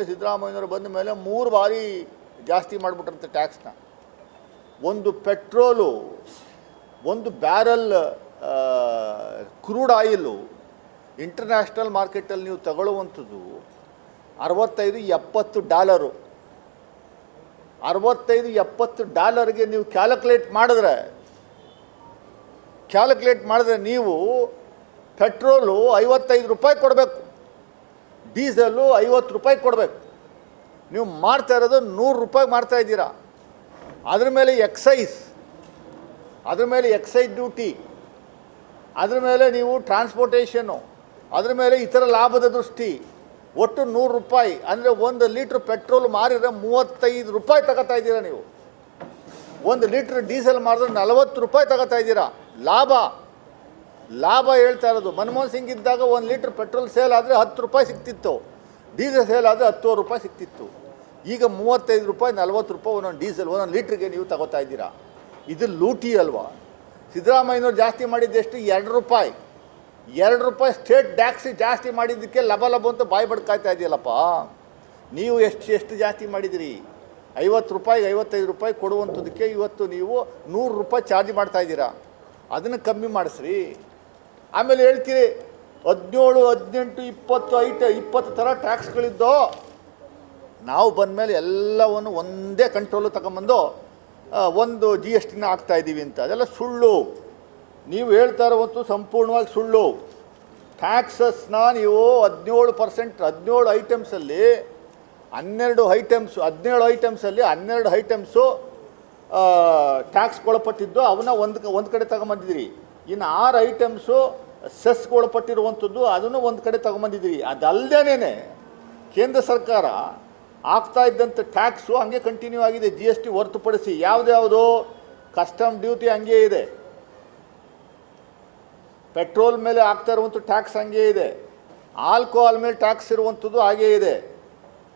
ಸಿದ್ದರಾಮಯ್ಯನವರು ಬಂದ ಮೇಲೆ 3 ಬಾರಿ ಜಾಸ್ತಿ ಮಾಡಿಬಿಟ್ರಂತೆ ಟ್ಯಾಕ್ಸ್ನ. ಒಂದು ಪೆಟ್ರೋಲು, ಒಂದು ಬ್ಯಾರಲ್ ಕ್ರೂಡ್ ಆಯಿಲು ಇಂಟರ್ನ್ಯಾಷನಲ್ ಮಾರ್ಕೆಟಲ್ಲಿ ನೀವು ತಗೊಳ್ಳುವಂಥದ್ದು $65-70. $65-70 ನೀವು ಕ್ಯಾಲ್ಕುಲೇಟ್ ಮಾಡಿದ್ರೆ ನೀವು ಪೆಟ್ರೋಲು ₹55 ಕೊಡಬೇಕು, ಡೀಸೆಲ್ಲು ₹50 ಕೊಡಬೇಕು. ನೀವು ಮಾಡ್ತಾ ಇರೋದು ₹100 ಮಾಡ್ತಾ ಇದ್ದೀರಾ. ಅದ್ರ ಮೇಲೆ ಎಕ್ಸೈಸ್ ಡ್ಯೂಟಿ, ಅದ್ರ ಮೇಲೆ ನೀವು ಟ್ರಾನ್ಸ್ಪೋರ್ಟೇಷನ್ನು, ಅದ್ರ ಮೇಲೆ ಇತರ ಲಾಭದ ದೃಷ್ಟಿ, ಒಟ್ಟು ₹100. ಅಂದರೆ 1 ಲೀಟ್ರ್ ಪೆಟ್ರೋಲ್ ಮಾರಿದ್ರೆ ₹35 ತಗೋತಾ ಇದ್ದೀರಾ ನೀವು. 1 ಲೀಟ್ರ್ ಡೀಸೆಲ್ ಮಾರಿದ್ರೆ ₹40 ತಗೋತಾ ಇದ್ದೀರಾ. ಲಾಭ ಹೇಳ್ತಾ ಇರೋದು. ಮನಮೋಹನ್ ಸಿಂಗ್ ಇದ್ದಾಗ 1 ಲೀಟ್ರ್ ಪೆಟ್ರೋಲ್ ಸೇಲ್ ಆದರೆ ₹10 ಸಿಗ್ತಿತ್ತು, ಡೀಸೆಲ್ ಸೇಲ್ ಆದರೆ ₹10 ಸಿಗ್ತಿತ್ತು. ಈಗ ₹35 ₹40 ಒಂದೊಂದು ಡೀಸೆಲ್, ಒಂದೊಂದು ಲೀಟ್ರಿಗೆ ನೀವು ತಗೋತಾ ಇದ್ದೀರಾ. ಇದು ಲೂಟಿ ಅಲ್ವಾ? ಸಿದ್ದರಾಮಯ್ಯನವ್ರು ಜಾಸ್ತಿ ಮಾಡಿದ್ದೆಷ್ಟು? ₹2 ಸ್ಟೇಟ್ ಟ್ಯಾಕ್ಸ್ ಜಾಸ್ತಿ ಮಾಡಿದ್ದಕ್ಕೆ ಲಬ ಅಂತ ಬಾಯಿ ಬಡ್ಕಾಯ್ತಾ ಇದೆಯಲ್ಲಪ್ಪ. ನೀವು ಎಷ್ಟು ಜಾಸ್ತಿ ಮಾಡಿದಿರಿ? ₹50 ₹55 ಕೊಡುವಂಥದ್ದಕ್ಕೆ ಇವತ್ತು ನೀವು ₹100 ಚಾರ್ಜ್ ಮಾಡ್ತಾ ಇದ್ದೀರಾ. ಅದನ್ನು ಕಮ್ಮಿ ಮಾಡಿಸ್ರಿ. ಆಮೇಲೆ ಹೇಳ್ತೀರಿ 17, 18, 20 ಥರ ಟ್ಯಾಕ್ಸ್ಗಳಿದ್ದೋ. ನಾವು ಬಂದಮೇಲೆ ಎಲ್ಲವನ್ನು ಒಂದೇ ಕಂಟ್ರೋಲು ತಗೊಂಬಂದು ಒಂದು GSTನ ಹಾಕ್ತಾಯಿದ್ದೀವಿ ಅಂತ. ಅದೆಲ್ಲ ಸುಳ್ಳು. ನೀವು ಹೇಳ್ತಾ ಇರೋವಂತೂ ಸಂಪೂರ್ಣವಾಗಿ ಸುಳ್ಳು. ಟ್ಯಾಕ್ಸಸ್ನ ನೀವು 17% ಐಟಮ್ಸಲ್ಲಿ 17 ಐಟಮ್ಸು ಟ್ಯಾಕ್ಸ್ಗೊಳಪಟ್ಟಿದ್ದು, ಅವನ್ನ ಒಂದು ಕಡೆ ತಗೊಂಬಂದಿದ್ದೀರಿ. ಇನ್ನು 6 ಐಟಮ್ಸು ಸೆಸ್ಗೊಳಪಟ್ಟಿರುವಂಥದ್ದು, ಅದನ್ನು ಒಂದು ಕಡೆ ತಗೊಂಬಂದಿದ್ದೀರಿ. ಅದಲ್ಲದೇನೆ ಕೇಂದ್ರ ಸರ್ಕಾರ ಆಗ್ತಾ ಇದ್ದಂಥ ಟ್ಯಾಕ್ಸು ಹಂಗೆ ಕಂಟಿನ್ಯೂ ಆಗಿದೆ, GST ಹೊರತುಪಡಿಸಿ. ಯಾವುದು ಕಸ್ಟಮ್ ಡ್ಯೂಟಿ ಹಂಗೆ ಇದೆ, ಪೆಟ್ರೋಲ್ ಮೇಲೆ ಆಗ್ತಾ ಇರುವಂಥ ಟ್ಯಾಕ್ಸ್ ಹಂಗೆ ಇದೆ, ಆಲ್ಕೋಹಾಲ್ ಮೇಲೆ ಟ್ಯಾಕ್ಸ್ ಇರುವಂಥದ್ದು ಹಾಗೇ ಇದೆ,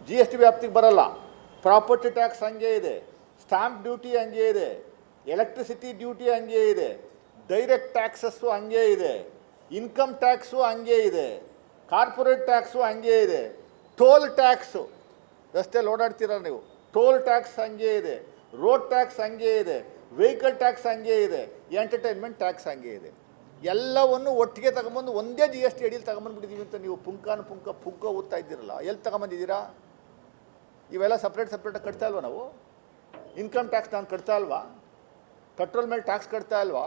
GST ವ್ಯಾಪ್ತಿಗೆ ಬರಲ್ಲ. ಪ್ರಾಪರ್ಟಿ ಟ್ಯಾಕ್ಸ್ ಹಂಗೆ ಇದೆ, ಸ್ಟಾಂಪ್ ಡ್ಯೂಟಿ ಹಂಗೆ ಇದೆ, ಎಲೆಕ್ಟ್ರಿಸಿಟಿ ಡ್ಯೂಟಿ ಹಂಗೆ ಇದೆ, ಡೈರೆಕ್ಟ್ ಟ್ಯಾಕ್ಸಸ್ಸು ಹಂಗೆ ಇದೆ, ಇನ್ಕಮ್ ಟ್ಯಾಕ್ಸು ಹಂಗೆ ಇದೆ, ಕಾರ್ಪೊರೇಟ್ ಟ್ಯಾಕ್ಸು ಹಂಗೆ ಇದೆ, ಟೋಲ್ ಟ್ಯಾಕ್ಸು, ರಸ್ತೆಯಲ್ಲಿ ಓಡಾಡ್ತೀರ ನೀವು, ಟೋಲ್ ಟ್ಯಾಕ್ಸ್ ಹಂಗೆ ಇದೆ, ರೋಡ್ ಟ್ಯಾಕ್ಸ್ ಹಂಗೆ ಇದೆ, ವೆಹಿಕಲ್ ಟ್ಯಾಕ್ಸ್ ಹಂಗೆ ಇದೆ, ಎಂಟರ್ಟೈನ್ಮೆಂಟ್ ಟ್ಯಾಕ್ಸ್ ಹಂಗೆ ಇದೆ. ಎಲ್ಲವನ್ನು ಒಟ್ಟಿಗೆ ತಗೊಂಬಂದು ಒಂದೇ GST ಅಡಿಯಲ್ಲಿ ತಗೊಂಬಂದ್ಬಿಟ್ಟಿದ್ದೀವಿ ಅಂತ ನೀವು ಪುಂಕ ಓದ್ತಾ ಇದ್ದೀರಲ್ಲ. ಎಲ್ಲಿ ತಗೊಂಬಂದಿದ್ದೀರಾ? ಇವೆಲ್ಲ ಸಪ್ರೇಟಾಗಿ ಕಟ್ತಾ ಇಲ್ವಾ ನಾವು? ಇನ್ಕಮ್ ಟ್ಯಾಕ್ಸ್ ನಾನು ಕಟ್ತಾ ಇಲ್ವಾ? ಪೆಟ್ರೋಲ್ ಮೇಲೆ ಟ್ಯಾಕ್ಸ್ ಕಟ್ತಾ ಇಲ್ವಾ?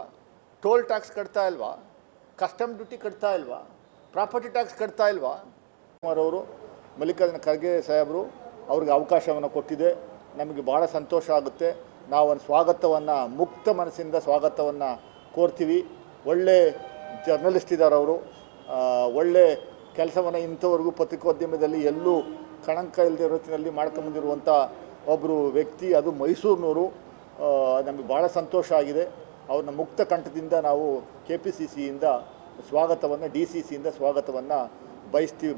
ಟೋಲ್ ಟ್ಯಾಕ್ಸ್ ಕಟ್ತಾ ಇಲ್ವಾ? ಕಸ್ಟಮ್ ಡ್ಯೂಟಿ ಕಟ್ತಾ ಇಲ್ವಾ? ಪ್ರಾಪರ್ಟಿ ಟ್ಯಾಕ್ಸ್ ಕಟ್ತಾ ಇಲ್ವಾ? ಅವರು ಮಲ್ಲಿಕಾರ್ಜುನ ಖರ್ಗೆ ಸಾಹೇಬರು ಅವ್ರಿಗೆ ಅವಕಾಶವನ್ನು ಕೊಟ್ಟಿದೆ, ನಮಗೆ ಭಾಳ ಸಂತೋಷ ಆಗುತ್ತೆ. ನಾವು ಒಂದು ಸ್ವಾಗತವನ್ನು, ಮುಕ್ತ ಮನಸ್ಸಿಂದ ಸ್ವಾಗತವನ್ನು ಕೋರ್ತೀವಿ. ಒಳ್ಳೆ ಜರ್ನಲಿಸ್ಟ್ ಇದ್ದಾರೆ ಅವರು, ಒಳ್ಳೆ ಕೆಲಸವನ್ನು ಇಂಥವರೆಗೂ ಪತ್ರಿಕೋದ್ಯಮದಲ್ಲಿ ಎಲ್ಲೂ ಕಳಂಕ ಇಲ್ಲದೆ ರೀತಿಯಲ್ಲಿ ಮಾಡ್ಕೊಂಬಂದಿರುವಂಥ ಒಬ್ಬರು ವ್ಯಕ್ತಿ, ಅದು ಮೈಸೂರಿನವರು. ನಮಗೆ ಭಾಳ ಸಂತೋಷ ಆಗಿದೆ. ಅವ್ರನ್ನ ಮುಕ್ತ ಕಂಠದಿಂದ ನಾವು KPCCಯಿಂದ ಸ್ವಾಗತವನ್ನು, DCCಯಿಂದ ಸ್ವಾಗತವನ್ನು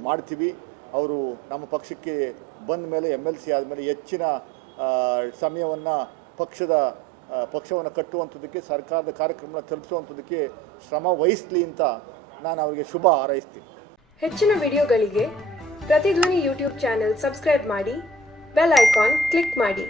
ಮಾಡ್ತೀವಿ. ಅವರು ನಮ್ಮ ಪಕ್ಷಕ್ಕೆ ಬಂದ ಮೇಲೆ MLC ಆದಮೇಲೆ ಹೆಚ್ಚಿನ ಸಮಯವನ್ನು ಪಕ್ಷವನ್ನು ಕಟ್ಟುವಂಥದ್ದಕ್ಕೆ, ಸರ್ಕಾರದ ಕಾರ್ಯಕ್ರಮವನ್ನು ತಲುಪಿಸುವಂಥದ್ದಕ್ಕೆ ಶ್ರಮ ವಹಿಸಲಿ ಅಂತ ನಾನು ಅವರಿಗೆ ಶುಭ ಹಾರೈಸ್ತೀನಿ. ಹೆಚ್ಚಿನ ವಿಡಿಯೋಗಳಿಗೆ ಪ್ರತಿಧ್ವನಿ YouTube ಚಾನೆಲ್ ಸಬ್ಸ್ಕ್ರೈಬ್ ಮಾಡಿ, ಬೆಲ್ ಐಕಾನ್ ಕ್ಲಿಕ್ ಮಾಡಿ.